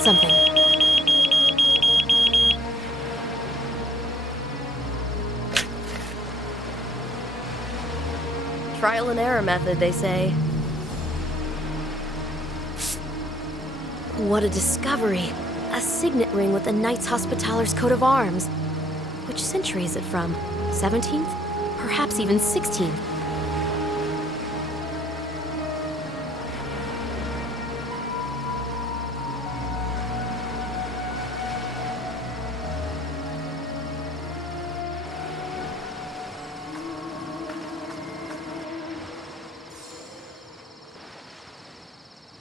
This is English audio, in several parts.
found something. Trial and error method, they say. What a discovery. A signet ring with the Knights Hospitaler's coat of arms. Which century is it from? 17th? Perhaps even 16th?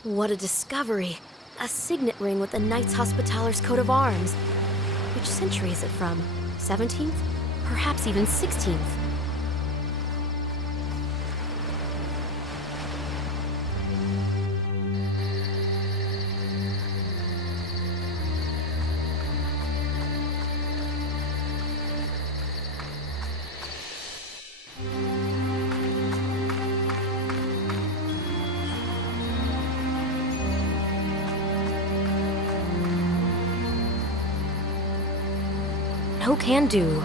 What a discovery. A signet ring with the Knights Hospitaler's coat of arms. Which century is it from? 17th? Perhaps even 16th? No can do.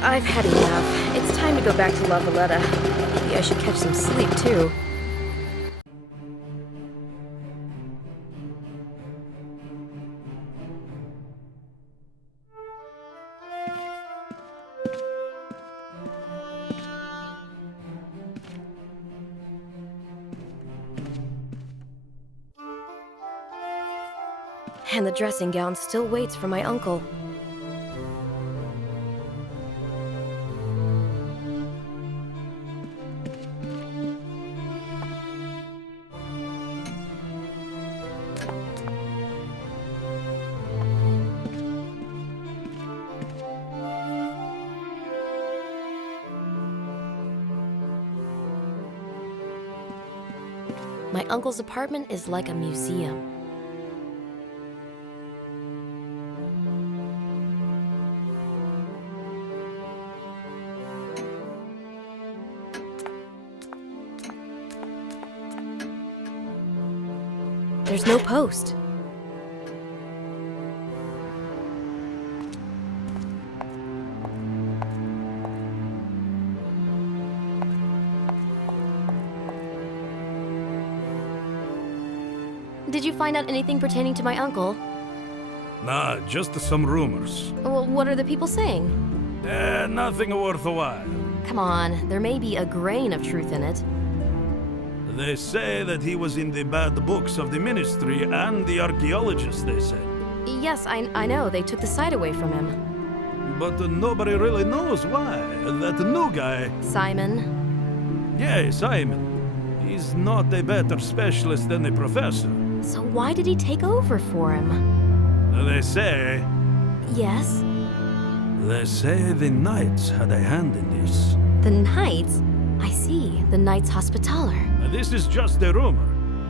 I've had enough. It's time to go back to La Valletta. Maybe I should catch some sleep, too. And the dressing gown still waits for my uncle. My uncle's apartment is like a museum. There's no post. Did you find out anything pertaining to my uncle? Nah, just some rumors. Well, what are the people saying? Nothing worth a while. Come on, there may be a grain of truth in it. They say that he was in the bad books of the ministry and the archaeologists, they said. Yes, I know. They took the sight away from him. But nobody really knows why. That new guy... Simon? Yeah, Simon. He's not a better specialist than the professor. So why did he take over for him? They say... Yes? They say the Knights had a hand in this. The Knights? I see. The Knights Hospitaler. This is just a rumor.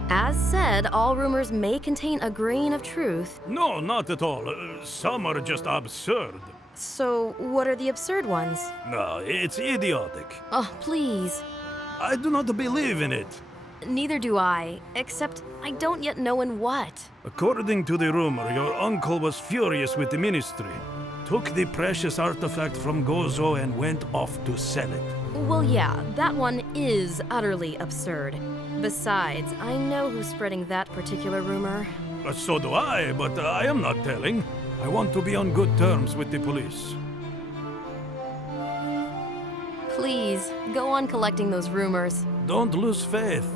As said, all rumors may contain a grain of truth. No, not at all. Some are just absurd. So, what are the absurd ones? No, it's idiotic. Oh, please. I do not believe in it. Neither do I, except I don't yet know in what. According to the rumor, your uncle was furious with the ministry, took the precious artifact from Gozo and went off to sell it. Well, yeah, that one is utterly absurd. Besides, I know who's spreading that particular rumor. So do I, but I am not telling. I want to be on good terms with the police. Please, go on collecting those rumors. Don't lose faith.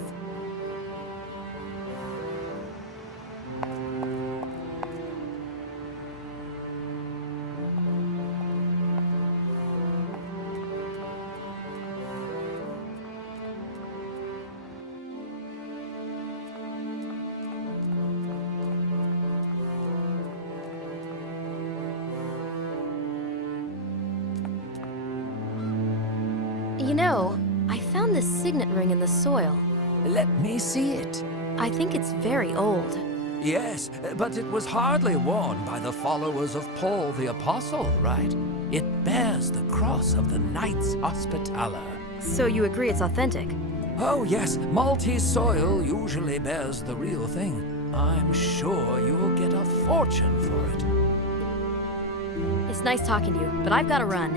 You know, I found this signet ring in the soil. Let me see it. I think it's very old. Yes, but it was hardly worn by the followers of Paul the Apostle, right? It bears the cross of the Knights Hospitaller. So you agree it's authentic? Oh yes, Maltese soil usually bears the real thing. I'm sure you'll get a fortune for it. It's nice talking to you, but I've got to run.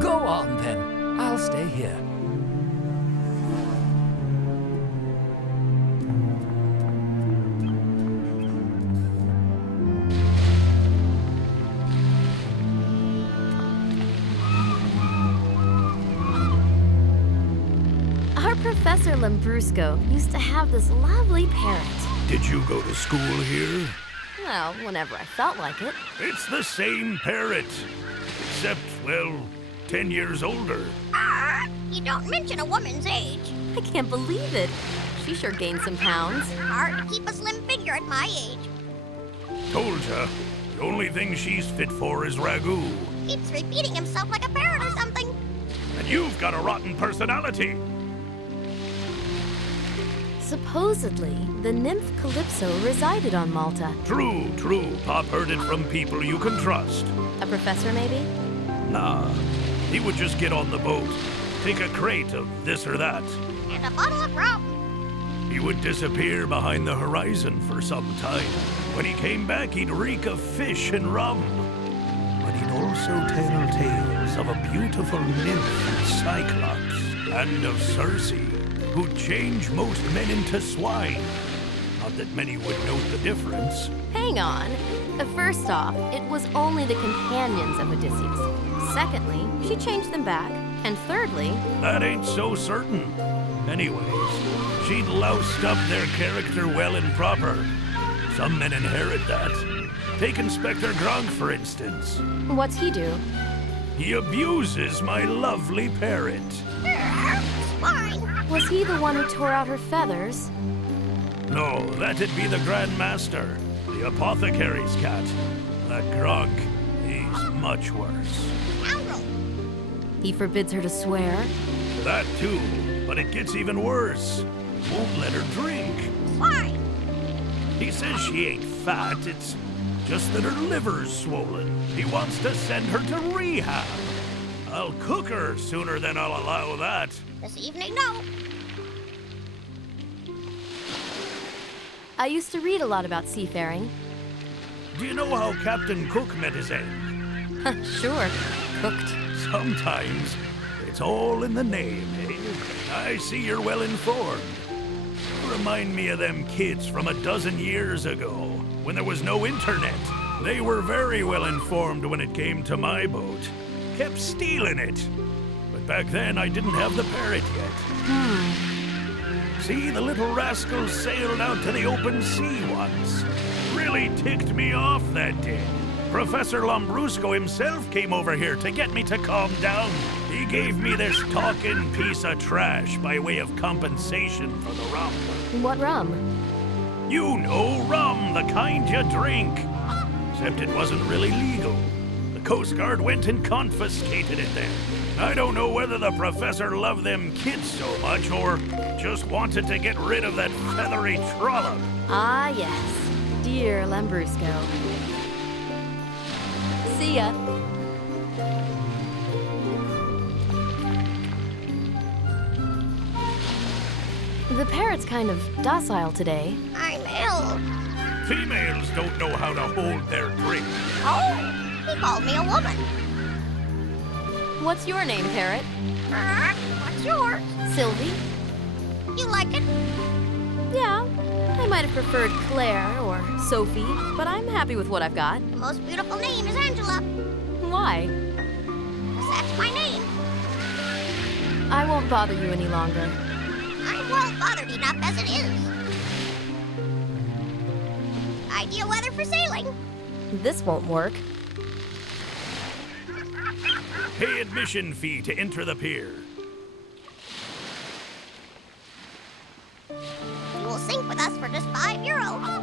Go on then. I'll stay here. Our Professor Lambrusco used to have this lovely parrot. Did you go to school here? Well, whenever I felt like it. It's the same parrot, except, well, 10 years older. You don't mention a woman's age. I can't believe it. She sure gained some pounds. Hard to keep a slim figure at my age. Told ya, the only thing she's fit for is ragu. Keeps repeating himself like a parrot or something. And you've got a rotten personality. Supposedly, the nymph Calypso resided on Malta. True, true. Pop heard it from people you can trust. A professor, maybe? Nah, he would just get on the boat, take a crate of this or that. And a bottle of rum. He would disappear behind the horizon for some time. When he came back, he'd reek of fish and rum. But he'd also tell tales of a beautiful nymph and cyclops, and of Circe, who'd change most men into swine. Not that many would note the difference. Hang on. First off, it was only the companions of Odysseus. Secondly, she changed them back. And thirdly... That ain't so certain. Anyways, she'd loused up their character well and proper. Some men inherit that. Take Inspector Gronk, for instance. What's he do? He abuses my lovely parrot. Swine. Was he the one who tore out her feathers? No, that'd be the Grand Master, the apothecary's cat. That Gronk, he's much worse. Scoundrel. He forbids her to swear. That too, but it gets even worse. Won't let her drink. Swine. He says she ain't fat, it's just that her liver's swollen. He wants to send her to rehab. I'll cook her sooner than I'll allow that. This evening, no. I used to read a lot about seafaring. Do you know how Captain Cook met his end? Sure, cooked. Sometimes it's all in the name, eh? I see you're well informed. You remind me of them kids from a dozen years ago, when there was no internet. They were very well informed when it came to my boat. Kept stealing it. But back then, I didn't have the parrot yet. See, the little rascal sailed out to the open sea once. Really ticked me off, that did. Professor Lambrusco himself came over here to get me to calm down. He gave me this talking piece of trash by way of compensation for the rum. What rum? You know, rum, the kind you drink. Except it wasn't really legal. The Coast Guard went and confiscated it then. I don't know whether the professor loved them kids so much or just wanted to get rid of that feathery trollop. Ah, yes. Dear Lambrusco. See ya. The parrot's kind of docile today. I'm ill. Females don't know how to hold their drink. Oh, he called me a woman. What's your name, parrot? What's yours? Sylvie? You like it? Yeah. I might have preferred Claire or Sophie, but I'm happy with what I've got. The most beautiful name is Angela. Why? 'Cause that's my name. I won't bother you any longer. I'm well bothered enough as it is. Ideal weather for sailing. This won't work. Pay admission fee to enter the pier. You will sink with us for just €5.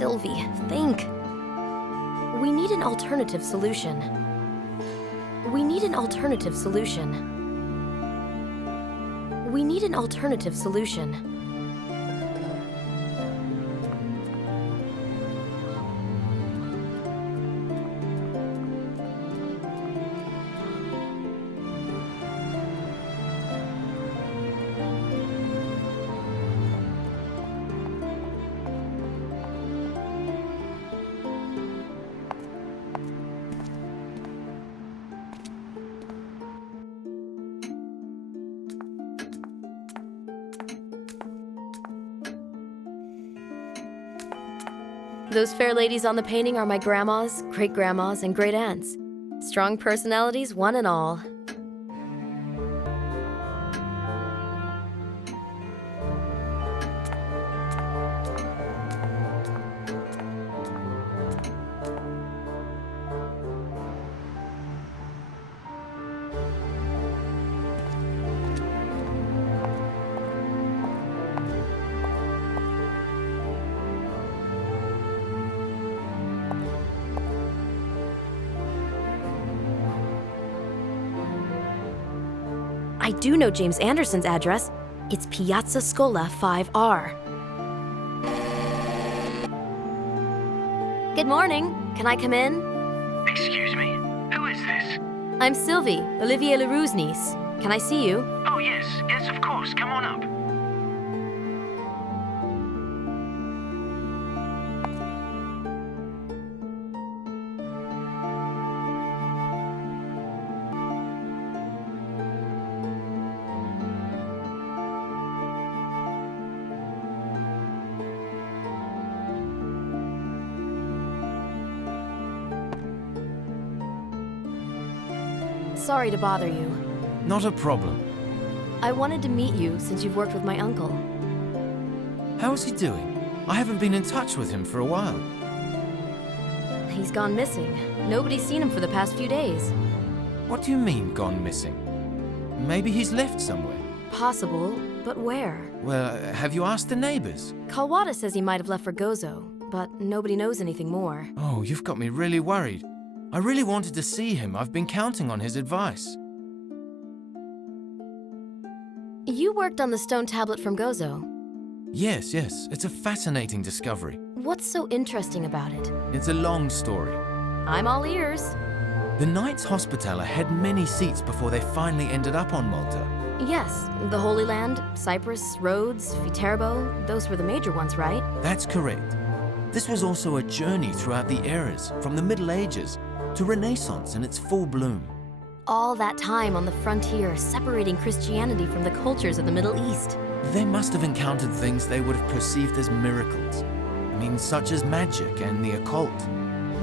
Sylvie, think. We need an alternative solution. We need an alternative solution. We need an alternative solution. Those fair ladies on the painting are my grandmas, great-grandmas, and great-aunts. Strong personalities, one and all. I do know James Anderson's address. It's Piazza Scola 5R. Good morning. Can I come in? Excuse me, who is this? I'm Sylvie, Olivier Leroux's niece. Can I see you? Oh, yes, of course, come on up. Sorry to bother you. Not a problem. I wanted to meet you since you've worked with my uncle. How is he doing? I haven't been in touch with him for a while. He's gone missing. Nobody's seen him for the past few days. What do you mean, gone missing? Maybe he's left somewhere. Possible, but where? Well, have you asked the neighbors? Kawada says he might have left for Gozo, but nobody knows anything more. Oh, you've got me really worried. I really wanted to see him. I've been counting on his advice. You worked on the stone tablet from Gozo. Yes. It's a fascinating discovery. What's so interesting about it? It's a long story. I'm all ears. The Knights Hospitaller had many seats before they finally ended up on Malta. Yes, the Holy Land, Cyprus, Rhodes, Viterbo, those were the major ones, right? That's correct. This was also a journey throughout the eras, from the Middle Ages to Renaissance in its full bloom. All that time on the frontier, separating Christianity from the cultures of the Middle East. They must have encountered things they would have perceived as miracles. Such as magic and the occult.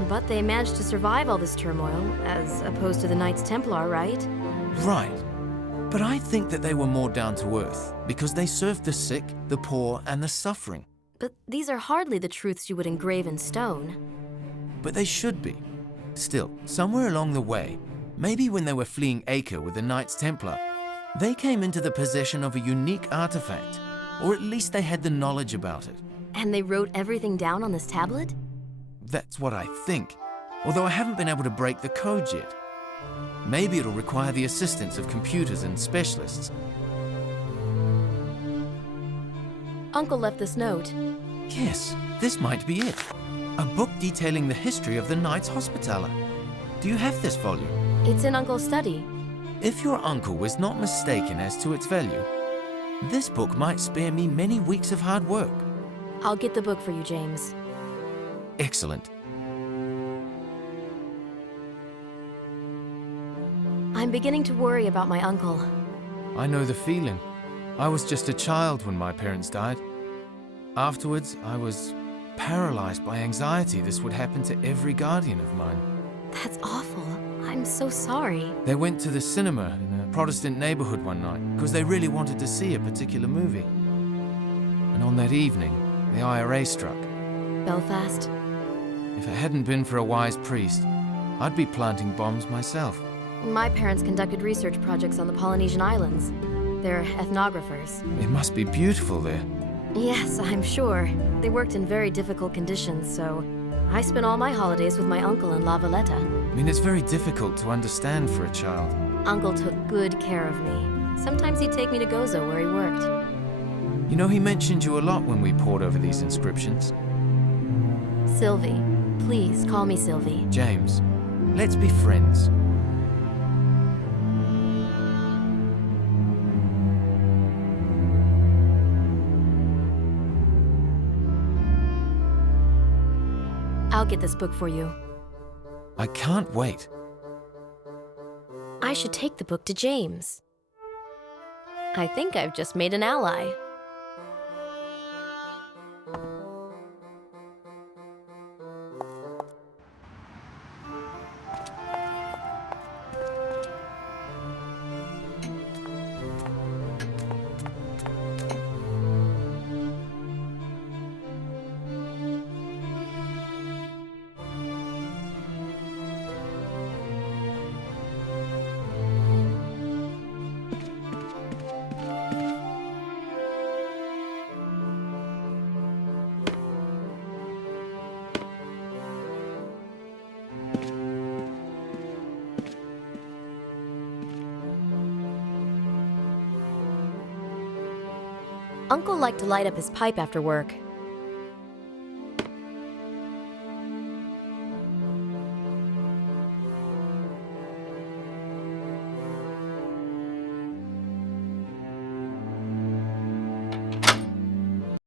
But they managed to survive all this turmoil, as opposed to the Knights Templar, right? Right. But I think that they were more down to earth, because they served the sick, the poor, and the suffering. But these are hardly the truths you would engrave in stone. But they should be. Still, somewhere along the way, maybe when they were fleeing Acre with the Knights Templar, they came into the possession of a unique artifact, or at least they had the knowledge about it. And they wrote everything down on this tablet? That's what I think, although I haven't been able to break the code yet. Maybe it'll require the assistance of computers and specialists. Uncle left this note. Yes, this might be it. A book detailing the history of the Knights Hospitaller. Do you have this volume? It's in Uncle's study. If your uncle was not mistaken as to its value, this book might spare me many weeks of hard work. I'll get the book for you, James. Excellent. I'm beginning to worry about my uncle. I know the feeling. I was just a child when my parents died. Afterwards, I was paralyzed by anxiety this would happen to every guardian of mine. That's awful. I'm so sorry. They went to the cinema in a Protestant neighborhood one night because they really wanted to see a particular movie. And on that evening, the IRA struck. Belfast? If it hadn't been for a wise priest, I'd be planting bombs myself. My parents conducted research projects on the Polynesian Islands. They're ethnographers. It must be beautiful there. Yes, I'm sure. They worked in very difficult conditions, so I spent all my holidays with my uncle in La Valletta. I mean, it's very difficult to understand for a child. Uncle took good care of me. Sometimes he'd take me to Gozo where he worked. You know, he mentioned you a lot when we pored over these inscriptions. Sylvie. Please, call me Sylvie. James, let's be friends. I'll get this book for you. I can't wait. I should take the book to James. I think I've just made an ally. Uncle liked to light up his pipe after work.